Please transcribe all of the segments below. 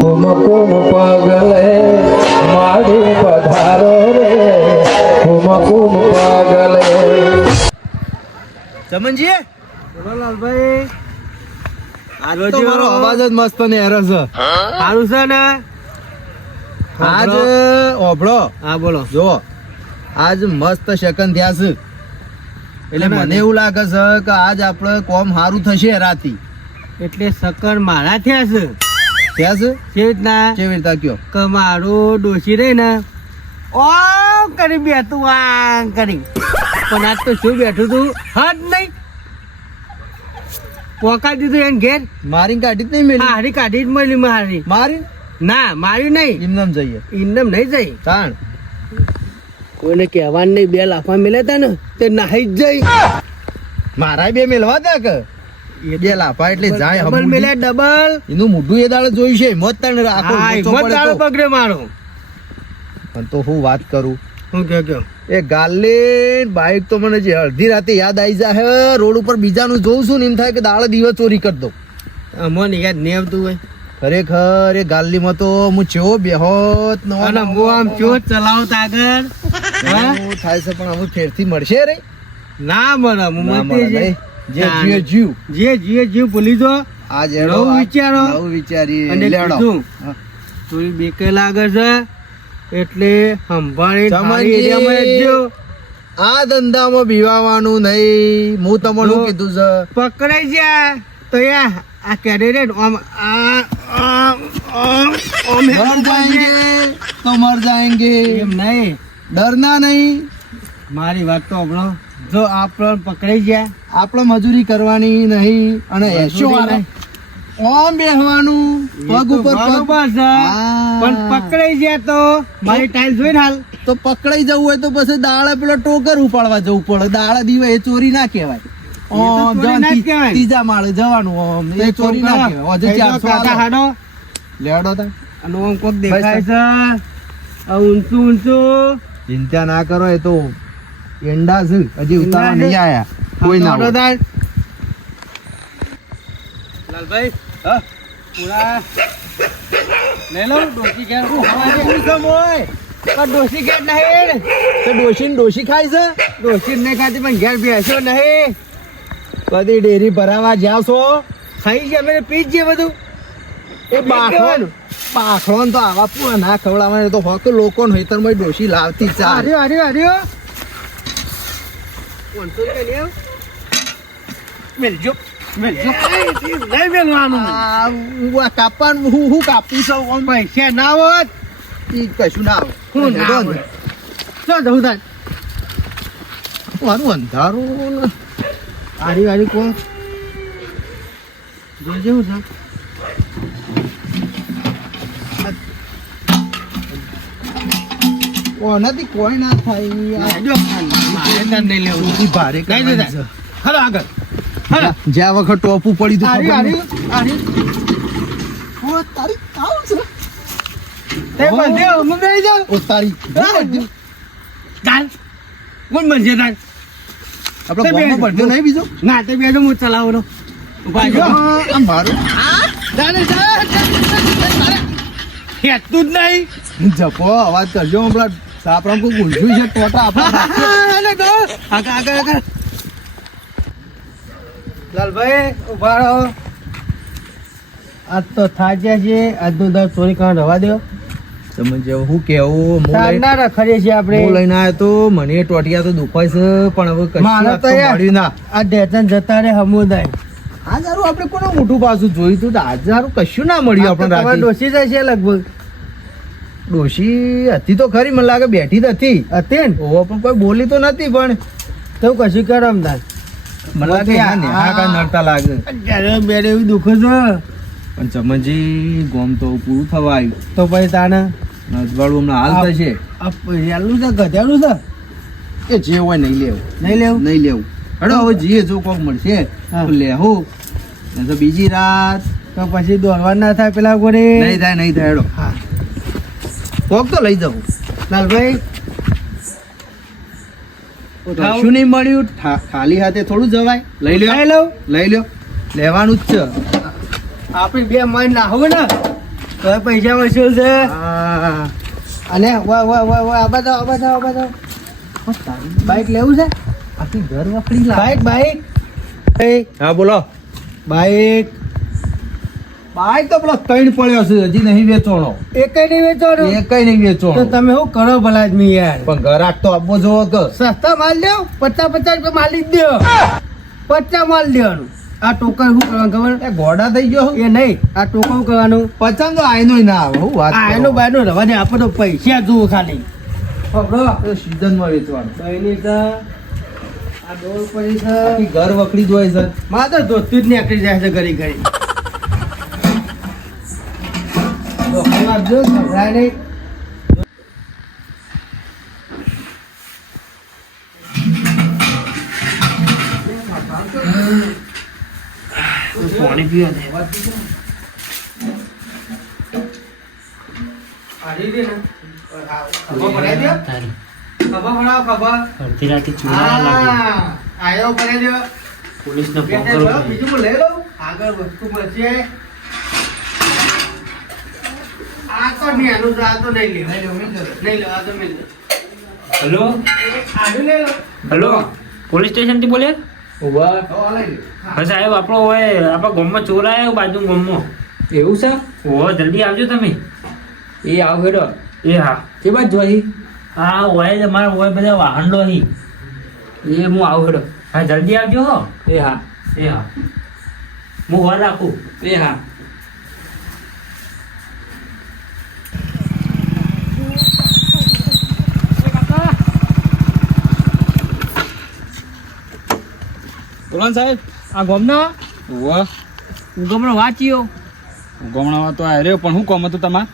કુમકુમ પગલે માડી પધારો રે કુમકુમ પગલે. ચમનજી બોલો લાલભાઈ. આજ તો મારો અવાજ જ મસ્ત ને એરસ સારું છે ને? આજ ઓભળો. હા બોલો. જો આજ મસ્ત સેકન્ડ થયા છે એટલે મને એવું લાગે છે કે આજ આપણે કોમ સારું થશે રાતી. એટલે સકર મારા થયા છે. થયા છે કેવી રીતના? કેવી રીતે કયો? કે મારું ડોસી રહી ને ઓમ કરી બેઠું આમ કરી, પણ આજ તો શું બેઠું તું હદ નહીં પોકા દીધું એને ઘેર. મારી કાઢી જ નહીં મેલી. હારી કાઢી જ મળી મારી. મારી ના મારી નહીં, એમનેમ જઈએ ઇન્દમ નહીં જઈ. તાણ કોઈને કહેવાનું નહીં, બે લાફા મિલે તા ને તે નાહી જ જઈ. મારા બે મેલવા દે કે એ બે લાફા એટલે જાય ડબલ મિલે ડબલ. એનું મોઢું એ દાડે જોયું છે હિંમત તાણ આખો હા, ઊંચો હિંમત પડે દાડો તો. પકડે મારો. પણ તો હું વાત કરું હું કયો એ ગાલે બાઈક તો મને જે અડધી રાતે યાદ આવી જાય રોડ ઉપર બીજાનું જોઉં છું ને એમ થાય કે દાડે દિવસ ચોરી કરી દઉં. અમોને યાદ નહીં આવતું હોય. ખરેખર એ ગાલની માં તો હું ચેવો બેહોત નો અને હું આમ ચો ચલાવતા આગળ હા? થાય છે પણ અમુક ફેરથી મળશે રે ના મળે હું ના મતે મળે છે. નહીં. જે જીવે જીવ જે જીવે જીવ ભૂલી જો. આજ નવું વિચારો. નવું વિચારી અને લેડો. કીધું. હા. થોડી બીકે લાગે છે એટલે સંભાળી ચમનજી. થાળી એરિયામાં રહેજો. આ ધંધામાં બીવાવાનું નહીં હું તમને જો. કીધું છે પકડાઈ જા તો યા આ કેડે રે આમ મર જાएंगे તો મર જાएंगे એમ નહીં. ડરના નહીં. મારી વાત તો હમણો જો આપણે પકડાઈ ગયા આપણે મજૂરી કરવાની નહીં અને એસો મજૂરી ઓમ બેહવાનું પગ ઉપર પગ. બરોબર છે. હા. પણ પકડાઈ ગયા તો મારી ટાઈલ જોઈને હાલ તો પકડાઈ જવું હોય તો પછી દાળે પેલો ટોકર ઉપાડવા જવું પડે. દાળે દીવે એ ચોરી ના કહેવાય. તો ઓમ ચોરી જવાનું ના જ કહેવાય. ત્રીજા માળે જવાનું ઓમ એ ચોરી ના કહેવાય. હજુ 400 કાકા આલો. હાડો લેડો તા. અને આમ કોક દેખાય છે આ ઊંચું ઊંચું. ચિંતા ના કરો એ તો એંડા છે હજી ઉતારવા નહીં આયા કોઈ ના હાડો હોય. તાર. લાલભાઈ હા? પૂરા લઈ લો ડોસી ઘેર ડોસી ઘેર નહીં. તો ડોશી ને ડોશી ખાય છે ડોસી નહીં ખાતી પણ ઘેર બેસો નહીં. કદી ડેરી ભરાવા જાવ છો ખાઈ છે અમે પી જ છે બધું. એ બાખડો બાખડો તો આવા પૂરા ના ખવડાવવા તો હોક લોકો હેતર માં ડોશી લાવતી જ ચાલે. હાર્યો હાર્યો હાર્યો 500 રૂપિયા લેવ મેલજો મેલજો નહીં મેલવાનું. આ હું આ કાપવાનું હું કાપી સૌ આમ પૈસા ના હોત ઈ કશું ના આવે. હું ના હેડો આવે. ને. શું જવું થાય મારું અંધારું ને. હારી હારી કોણ જોજે હું છે ઓનાથી કોઈ ના થાય. મારે તને નહીં લેવું. ઈ ભારે નહીં કરવાની થાય. છે. હાલો આગળ હાલો. જ્યાં વખત ટોપું પડી તું હારી ખબર હારી નહીં. હારી ઓ, તારી કામ છે. તે બંધે હું બેહી જાઉં. ઓ, તારી ચાલ કોણ બનશે તાર? આપણે તે ગામમાં બે- પડ્યો નહીં બીજો. ના તે બેજો હું ચલાવવાનો. ઉભા જો. આ મારું જાને હેતું જ નહીં. જપો અવાજ કરજો હમણાં સાપરામ કોઈ ગુંજ્યું છે ટોટા આપણે આગળ આગળ આગળ લાલભાઈ ઉભા રહો. આજ તો થાક્યા છે. આજનો દર ચોરી કરવા રવા દો. તમે જેવું હું કેવું સાંજના રખડીએ છીએ આપણે. હું લઈને આવ્યો તો મને ટોટિયા તો દુખાય છે પણ હવે કશું મારે આજ તો તો યાર મળ્યું ના. આ ડેચન જતા રે સમુદાય. આ જારું આપણે કોને મોટું પાછું જોયું તું તો આજ જારું કશું ના મળ્યું આપણે તમારે રાતે. ડોસી જાય છે લગભગ. ડોશી હતી તો ખરી મને લાગે બેઠી જ હતી. હતી ને ઓહો પણ કોઈ બોલી તો નથી પણ તો કશું કરો અમદાર. મને લાગે આ- હા કાંઈ નડતા લાગે. ત્યારે બેરે એવું દુઃખ છે પણ ચમનજી ગોમ તો પૂરું થવા આવ્યું. તો પછી તાને નજવાળું હમણાં હાલ થશે આ પહેલું છે ગધેડું છે કે જે હોય નહીં લેવું નહીં લેવું. નહીં લેવું. હેડો હવે જીએ જો કોક મળશે હા. તો લેવું નહીં તો બીજી રાત તો પછી દોડવા ના થાય પેલા ગોરે. નહીં થાય નહીં થાય હેડો હા કોક તો લઈ જવું. લાલભાઈ કશું નહીં મળ્યું ખાલી હાથે થોડું જવાય. લઈ લઈ લ્યો લઉં. લઈ લ્યો લેવાનું જ છે. આપણે બે માઇન્ડ ના હોય ને તો પૈસા વસૂલ છે હા. અને વાહ વાહ વાહ વાહ આ બધા બાઈક લેવું છે આખી ઘર વખરી બાઈક હા બોલો. બાઈક બાઈક તો પેલો ત્રણ પડ્યો છે હજી નહીં વેચવાનો. એકેય નહીં વેચવાનું એકય નહીં તો વેચવાનો. તમે શું કરો ભલા આદમી યાર પણ ઘરાક તો આપવો જોવો કે સસ્તા માલ દેવ 50 માલ જ દેવો 50 માલ દેવાનું આ ટોકન શું કરવાનું ખબર એ ગોડા થઈ ગયો એ નહીં આ ટોકન શું કરવાનું પચંદ તો આઈનો ના આવે હું વાત આ કરો. એનું બાયનું રવા દે આપણે તો પૈસા જુઓ ખાલી એ સીઝનમાં વેચવાનું. બહેની છે આ ડોલ પડી છે આખી ઘર વખરી જ હોય છે. માં તો ધોતું જ નીકળી જાય છે ઘડી ઘડી ડોક્ટર આપજો ગભરાય નહીં પાણી પીવા દે આડી દે ને ખબર પડાઈ દે ખબર પડાવ ખબર અડધી રાતે હા આયો પડાઈ દે પોલીસને બે ફોન ત્રણ કરવો વાર પડે. બીજું હું લઈ લઉં આગળ વસ્તુ મળશે આ તો નહીં આનું તો આ તો નહીં લે આ તો મિલ હેલો આડું લઈ લો હેલો પોલીસ સ્ટેશન થી બોલે ઉભા તો આ લઈ લે હા સાહેબ આપણો હોય આપણા ગામમાં ચોર આવ્યો બાજુ ગામમાં એવું છે ઓ જલ્દી આવજો તમે એ આવ હેડો એ હા કે બાદ જોઈ હા હોય જ અમારા હોય બધા વાહન અહીં એ હું આવ હેડો હા જલ્દી આવજો હો એ હા એ હા હું વાર રાખું એ હા બોલો ને સાહેબ. આ ગામનો વાહ, ગામનો વાંચ્યો ગમણામાં તો આ રહ્યો પણ હું કોમ હતું તમારે?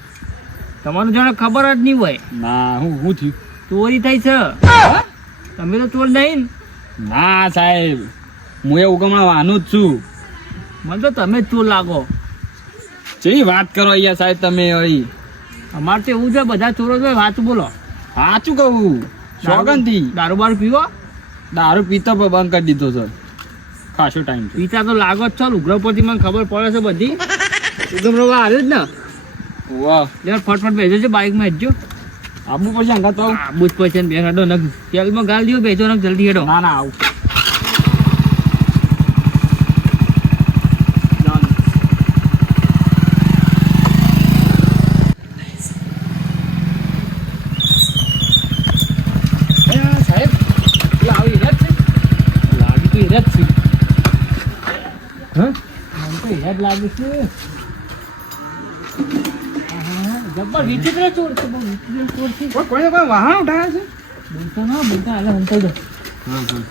તમારું જાણે ખબર જ નહીં હોય ના હું થયું? ચોરી થઈ છે તમે તો ચોર નહીં ને? ના સાહેબ, હું એ ઉગમણા વાનું જ છું. મને તો તમે જ ચોર લાગો જેવી વાત કરો અહીંયા સાહેબ તમે અહીં. અમારે તો એવું છે બધા ચોરો છે વાત બોલો સાચું કહું સોગંદથી. દારૂ બારૂ પીવો દારૂ પીતો પણ બંધ કરી દીધો સર, ખાસો ટાઈમ છે. પીતા તો લાગો જ છો ઉગ્ર પરથી મને ખબર પડે છે બધી ઉગમ રવા આવ્યો જ ને વાહ, યાર ફટફટ બેસો છે બાઇકમાં હેડજો આબુ પછી અંગાત પાઉં? બુજ પછી બે હેડો નગ તેલમાં ગાલ દો બેસો નગ જલ્દી હેડો ના ના આવું. સાહેબ પેલા આવી હેડ છે લાગી તો હેડ છે હા મને તો હેડ લાગે છે જબ્બર વિચિત્ર ચોર છે બહુ વિચિત્ર ચોર છે કોઈ કોઈ વાહન ઉઠાવે છે? બોલતા ના બોલતા હાલે હંતાઈ દો હા હા.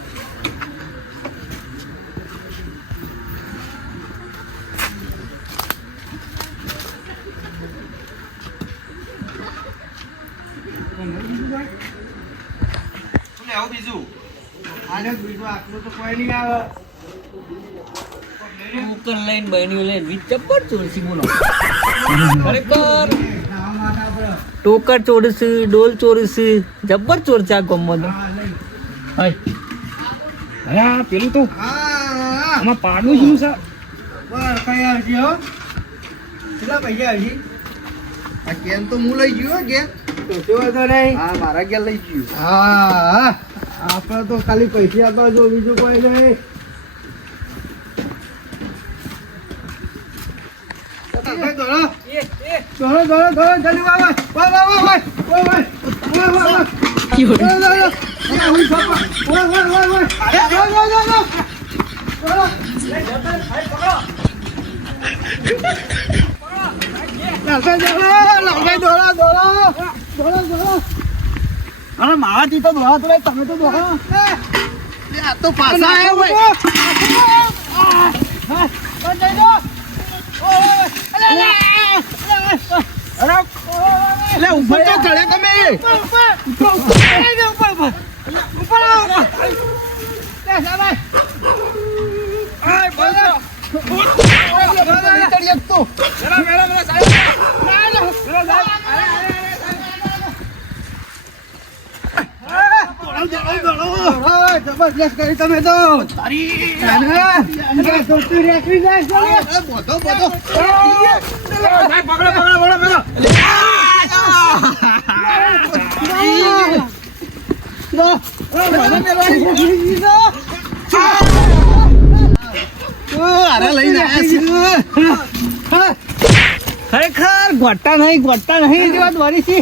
આવું બીજું આને બીજું આટલું તો કોઈ નહીં આવે કુકર લઈને બહેનીઓ લઈને વીજ જબ્બર ચોર છે બોલો ખરેખર ટોકર ચોર છે ડોલ ચોર છે જબ્બર ચોર છે આ ગામમાં તો હાય અરે આ પેલું તો હા આમાં પાડવું શું છે? બસ કઈ આવશે હો કેટલા પૈસા આવશે આ કેન તો હું લઈ ગયો કે તો શું વાંધો નહીં હા મારા ઘેર લઈ ગયું. હા આપણે તો ખાલી પૈસા આપવા જો બીજું કોઈ નહીં દોડો દોડો જલ્દી વાહ વાહ વાહ વાહ વાહ વાહ વાહ વાહ વાહ વાહ અરે મારાથી તો દોડા તો તમે તો દોડા. આ તો પાછા આવ્યો ભાઈ. એટલે ઉપર તો ચડે તમે. જબરજસ્ત કરી તમે તો ખરેખર ગોટા નહીં જેવા દોરી છે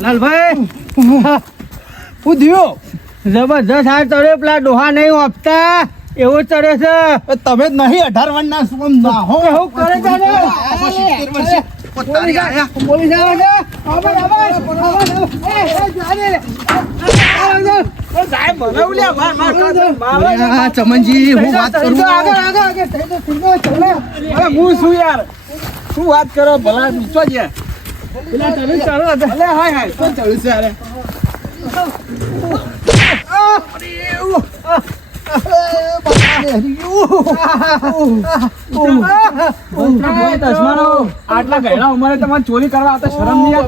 લાલભાઈ હું થયો જબરજસ્ત હાર ચડ્યો પેલા ડોહા નહીં આપતા એવો ચડે છે તમે જ નહીં 18 વર્ષના શું ના હો એવું કરે છે ને? 70 વર્ષે પોતાની આયા પોલીસ આવે છે ચમનજી હું વાત કરું હું શું યાર શું વાત કરો ભલા નીચો છે આટલા ગયડા ઉંમરે તમારે ચોરી કરવા આવતા શરમ નહીં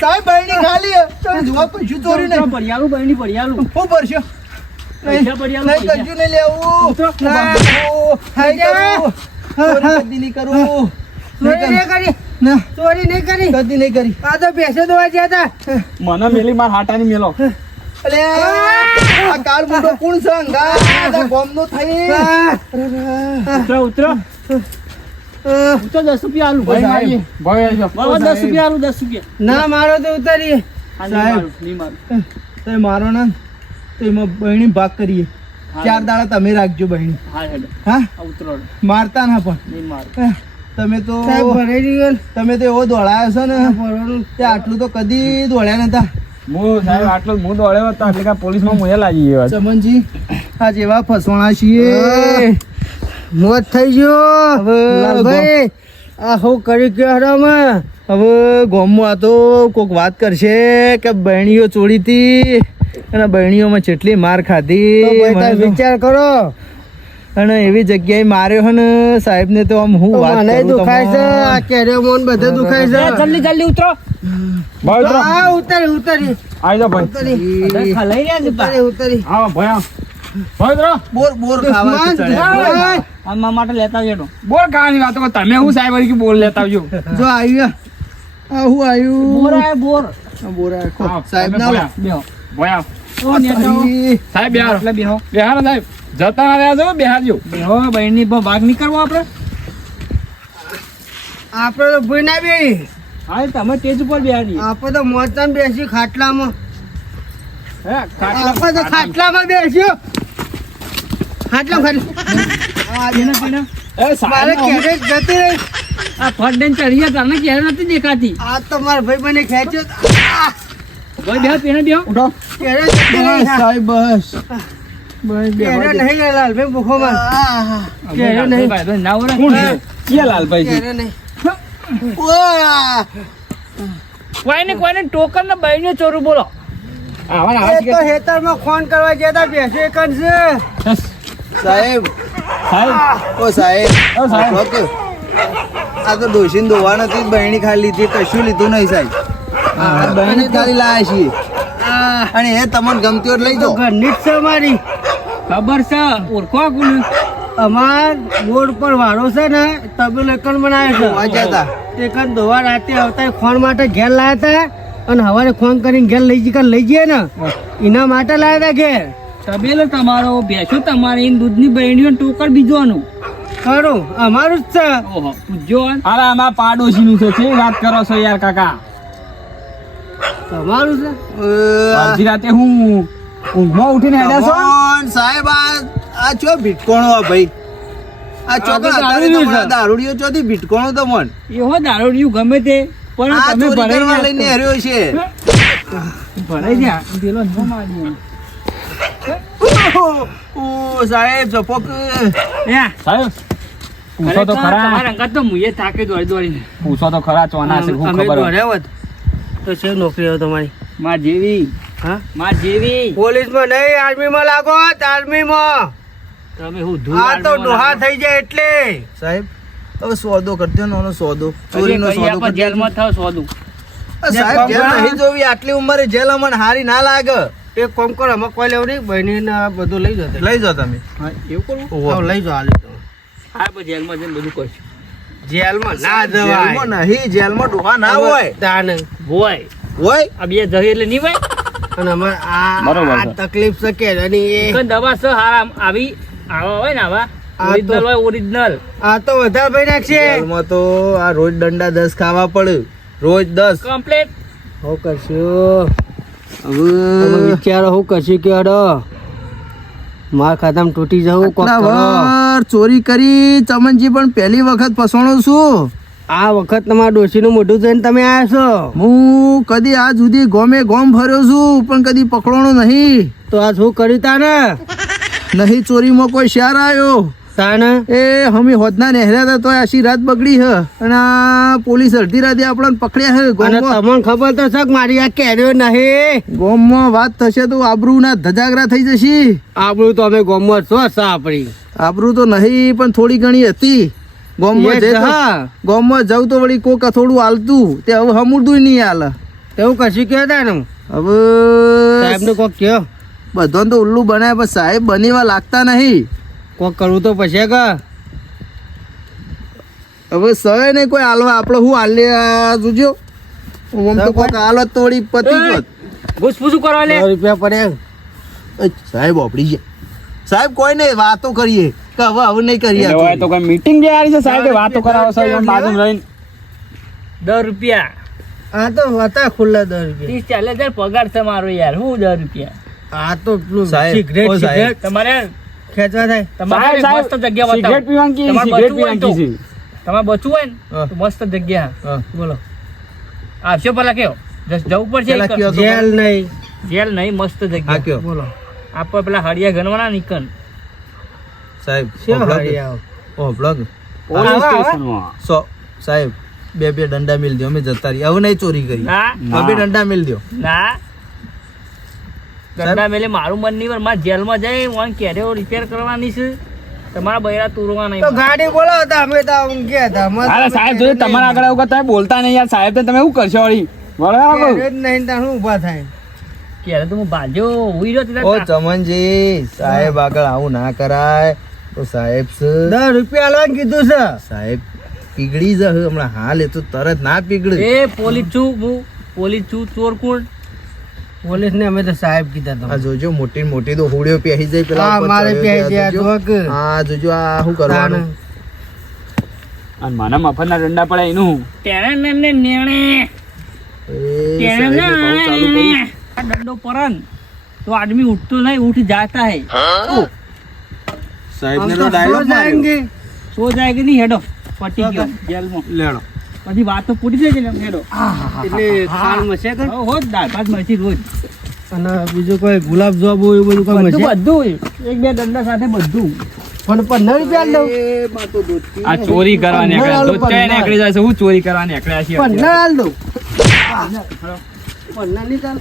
સાહેબ બહેની ખાલી જોવા પૈસું ચોરી નહીં પડિયાલું બહેની પડિયાલું હું ભરશો પૈસા પડિયાલું નહીં કજુ નહીં લેવું કદી નહીં કરું ચોરી નહીં કરી કદી નહીં કરી આ તો ભેંસો દોવા ગયા હતા મને મેલી માર હાટાની મેલો અલે આ કાળ બુડો કોણ છે અંગા ગોમનો થઈ ઉતરો 10 રૂપિયા આલુ ભાઈ બાબા 10 રૂપિયા આલુ 10 રૂપિયા ના મારો તો ઉતારીએ સાહેબ. નહીં મારું તો મારો ને તો એમાં બહેણી ભાગ કરીએ 4 દાડા તમે રાખજો બહેણી હા હેડો હા આ ઉતરો મારતા ના પણ નહીં મારું તમે તો સાહેબ ભરાઈ ગયું તમે તો એવો દોડાયો છો ને તે આટલું તો કદી દોડ્યા નતા હું સાહેબ આટલો હું દોડ્યો હતો એટલે કે પોલીસમાં મુએ લાગી ગયો ચમનજી આ જેવા ફસવાણા છીએ મોત થઈ ગયો હવે લાલભાઈ આ હું કરી ગયો હરામાં હવે ગામમાં આ તો કોક વાત કરશે કે બહેણીઓ ચોરી હતી અને બહેણીઓમાં જેટલી માર ખાધી મને તો- વિચાર કરો અને એવી જગ્યાએ માર્યો હે ને સાહેબ ને તો આમ હું વાત મને કરું દુખાય છે તમને. આ કેરીઓ મોન બધે દુખાય છે જલ્દી ઉતરો ભાઈ ઉતરો આ ઉતારી ઉતારી આવી જાઓ ભાઈ ઉતારી ખલાઈ રહ્યા છે પા. ઉતારી ઉતારી આવો ભાઈ ભાઈ ઉતરો બોર ખાવા દુશ્મન, ચડ્યા. દુશ્મન. આ મારા માટે લેતા જજો બોલ ખાવાની વાતો કરો. તમે હું સાહેબ વળી કે બોલ લેતા આવજો જો આવ્યા આ હું આવ્યું બોર આય બોર બોર આવ્યો. આવો, સાહેબ તમે ના બોલ્યા. બેહો ભાઈ આવો. ઓ નેતા તારી. સાહેબ બિહાર એટલે બેહો બિહાર સાહેબ જતા ના રહ્યા છો બિહારજો બેહો બહેનની પર ભાગ નહીં કરવો આપણે આપણે તો ભૂઈ ના બે હા તમે તેજ ઉપર બેહાડી આપણે તો મોચામાં બેસી ખાટલામાં હે આપણે તો ખાટલામાં બેસ્યો ખાટલા એ સાહેબ મારે ક્યારે જતી રહી આ ફટ દઈને ચડી ગયા તને ક્યારે નથી દેખાતી આ તો મારા ભાઈ મને ખેંચ્યો ભાઈ બેહો પેને બેહો ક્યારે જતી રહી બસ સાહેબ બસ ક્યારે નહીં ગયા લાલભાઈ ભૂખો માર ક્યારે નહીં ભાઈ ના ઓળખ કોણ છે કે લાલભાઈ છે ક્યારે નહીં કોઈને ટોકન ને બહેનો ચોરું બોલો આવા એ તો હેતરમાં ફોન કરવા ગયા હતા બેસે કન છે સાહેબ સાહેબ ઓ સાહેબ ઓ સાહેબ. ઓકે. આ તો ડોશીને ધોવા નથી બહેણી ખાલી લીધી કશું લીધું નહીં સાહેબ આ બહેણી જ ખાલી લાયા છીએ અને એ તમને ગમતી હોય તો લઈ તો જાઓ ઘરની જ છે મારી ખબર છે ઓળખો કોણ અમાર બોર્ડ પર વાળો છે ને તબેલો એકન બનાવ્યો ધોવા છે ગયા હતા એકન ધોવા રાતે આવતા ખોણ માટે ઘેર લાયા હતા અને હવારે ખોણ કરીને ઘેર લઈ જઈએ ને એના માટે લાયા હતા ઘેર તબેલો તમારો, ભેંસો તમારી, દૂધની બહેણીઓ ને ટોકર બીજોનું. ખરું અમારું જ છે. ઓહો, પૂછજો ને. અરે આમાં પાડોશીનું છે છે વાત કરો છો યાર કાકા. તમારું છે. અડધી રાતે હું ઊંઘમાં ઉઠીને હેડ્યા છો તમોન સાહેબ આ ચો ભીટકોણો આ ભાઈ આ ચોકડા દારૂડિયું છે. દારૂડિયો ચોથી ભીટકોણો તમોન એવો દારૂડિયું ગમે તે પણ આ તમે ચોરી ભરાઈ કરવા લઈને ગયા હર્યો છે ભરાઈ ગયા પેલો ન મારી. ઓ સાહેબ જપોક સાહેબ પૂછો તો ખરા તમારા અંગત તો મુએ થાકે દોડી દોડીને. પૂછો તો ખરા ચોના છે શું અમે ખબર હોય? દોડ્યા હોત તો શું નોકરી હોય તમારી? માં જેવી, હા, માં જેવી. પોલીસમાં નહીં, આર્મીમાં લાગો. આર્મીમાં તમે હું આ તો ડોહા થઈ જાય એટલે. સાહેબ હવે સોદો કરજો ને સોદો ચોરીનો સોદો કરજો. જેલમાં થાવ સોદું. સાહેબ જેલ નહીં જોવી આટલી ઉંમરે જેલ અમને હારી ના લાગે એક કોમ કરો, અમે કોઈ લેવું નહીં, બહેની બધું લઈ જાઓ. લઈ જાઓ તમે એવું કરવું? હા, લઈ જાઓ, હાલી જાઓ. હા, પછી જેલમાં જઈને બધું કરશું. જેલમાં ના જવાય. જેલમાં નહીં જેલમાં ડોહા ના હોય તાને. હોય હોય આ બે જઈ એટલે નહીં હોય. અને અમારે આ બરોબર આ છે. તકલીફ છે કે અને એ કોઈ દવા છે હારા આવી આવા હોય ને આવા આ તો- ઓરિજિનલ હોય ઓરિજિનલ. આ તો વધારે ભાઈ નાખશે. જેલમાં તો આ રોજ દંડા 10 ખાવા પડે રોજ 10 કમ્પ્લીટ. હું કરશું તમે હવે વિચારો હું કરશું કે અડો માર ખાતામાં તૂટી જવું કોક આટલા કરો. વાર ચોરી કરી ચમનજી પણ પહેલી વખત ફસણો છું આ વખત તમારા ડોશીનું મોઢું જોઈને તમે આયા છો હું કદી આજ સુધી ગોમે ગોમ ફર્યો છું પણ કદી પકડવાનો નહીં તો આ શું કર્યું તાને નહીં ચોરીમાં કોઈ શહેર આવ્યો તાને એ હમી હોદના નેહર્યા હતા તો આશી રાત બગડી હ અને આ પોલીસ અડધી રાતે આપણને પકડ્યા હે અને ગોમમાં તમને ખબર તો છે કે મારી આ કેર્યો નહીં ગોમમાં વાત થશે તો આબરૂ ના ધજાગરા થઈ જશે આપણું તો અમે ગોમમાં છો આપણી આબરૂ તો નહીં પણ થોડી ઘણી હતી ગોમમાં એ જઈ જ તો- હા. ગોમમાં જવું તો વળી કોક થોડું હાલતું તે હવે હમુરદું નહીં હાલે એવું કશું કહેતા ને હવે સાહેબને કોક કયો બધાને તો ઉલ્લુ બનાવે પણ સાહેબ બનીવા લાગતા નહીં કોક કરવું તો પછી કે હવે સહે નહીં કોઈ હાલવા આપણે હું હાલે જોજો આમ તો કોક હાલત તો વળી પતી ગયો ઘૂસપૂસું કરવા લે. 10 રૂપિયા પડે સાહેબ ઓપડી ગયા સાહેબ કોઈ નહીં વાતો કરીએ કે હવે નહીં કરીએ એટલે હોય તો કોઈ મીટિંગ જે આવી છે સાહેબ વાતો કરાવો છો એમ બાજુમાં રહીને 10 રૂપિયા આ તો હતા ખુલ્લા 10 રૂપિયા 30-40 હજાર પગાર છે મારો યાર. હું 10 રૂપિયા આ તો પેલું સાહેબ, સિગરેટ ઓ સાહેબ. સિગરેટ તમારે ખેંચવા થાય તમારે સાહેબ, મસ્ત જગ્યા બતાવો. સિગરેટ પીવાની કી તમારે સિગરેટ બચવું હોય પીવાની કી ને છે તમારે બચવું હોય ને હા. તો મસ્ત જગ્યા. હા. બોલો આવશો પેલા કેવો જવું પડશે પેલા કયો તો જેલ નહીં જેલ નહીં મસ્ત હા જગ્યા. કયો બોલો આપણે પેલા હળિયા ગણવાના નીકળ. સાહેબ શું હારી આવો બ્લોગ પોલીસ સ્ટેશનમાં સો સાહેબ બે દંડા મિલ દો અમે જતા રહી હવે નહીં ચોરી કરી ના બે દંડા મિલ દો ના ગંદા મેલે મારું મન નહીં મારે જેલમાં જઈ વન કેરેઓ રિપેર કરવાની છે. તમારા બૈરા તુરવા નહીં. તો ગાડી બોલો હતા અમે તો ઊંઘ્યા હતા અમે અરે સાહેબ જોઈએ તમારા આગળ આવું તમે બોલતા નહીં યાર સાહેબ તો તમે શું કરશો વળી બરાબર કેરેજ નહીં તો શું ઊભા થાય ક્યારે તો હું બાંધ્યો હુઈ રહ્યો તે ઓ દાદા. ચમનજી સાહેબ આગળ આવું ના કરાય તો સાહેબ છે 10 રૂપિયા આલવાનું કીધું છે સાહેબ પીગળી જશે હમણાં હાલ એ તો તરત ના પીગળે એ પોલીસ છું હું પોલીસ છું ચોર કોણ પોલીસ ને અમે તો સાહેબ કીધા આ તમે જોજો મોટી મોટી તો હોડીઓ પહેરી જાય પેલા હા, ઉપર મારે ચડ્યો પહેરી છે. આ જાય, જોજો. જોક. હા જોજો આ શું કરવાનું અને મને મફતના દંડા પડે એનું તેને ને નેણે એ સાહેબે બહુ ચાલુ કર્યું. આ દંડો પરન તો આદમી ઉઠતો નહીં ઉઠ જાતા હે સાહેબને हम તો तो dialogue सो માર્યો. जाएंगे સો જાય કે નહીં હેડો પટી ગયો જેલમાં લેણો પછી વાત તો પૂરી થઈ જાય ને હેડો એટલે ખાણમાં છે કે હો જ દાળ ભાત મળશે રોજ અને બીજું કોઈ ગુલાબ જાંબુ એવું બધું કોઈ બધું મળશે બધું એક બે દંડા સાથે બધું પણ 15 રૂપિયા લઉં આ ચોરી કરવા નીકળ્યા તો ચે નીકળી જાય છે હું ચોરી કરવા નીકળ્યા છીએ 15 હાલ દઉં 15 નહીં ચાલ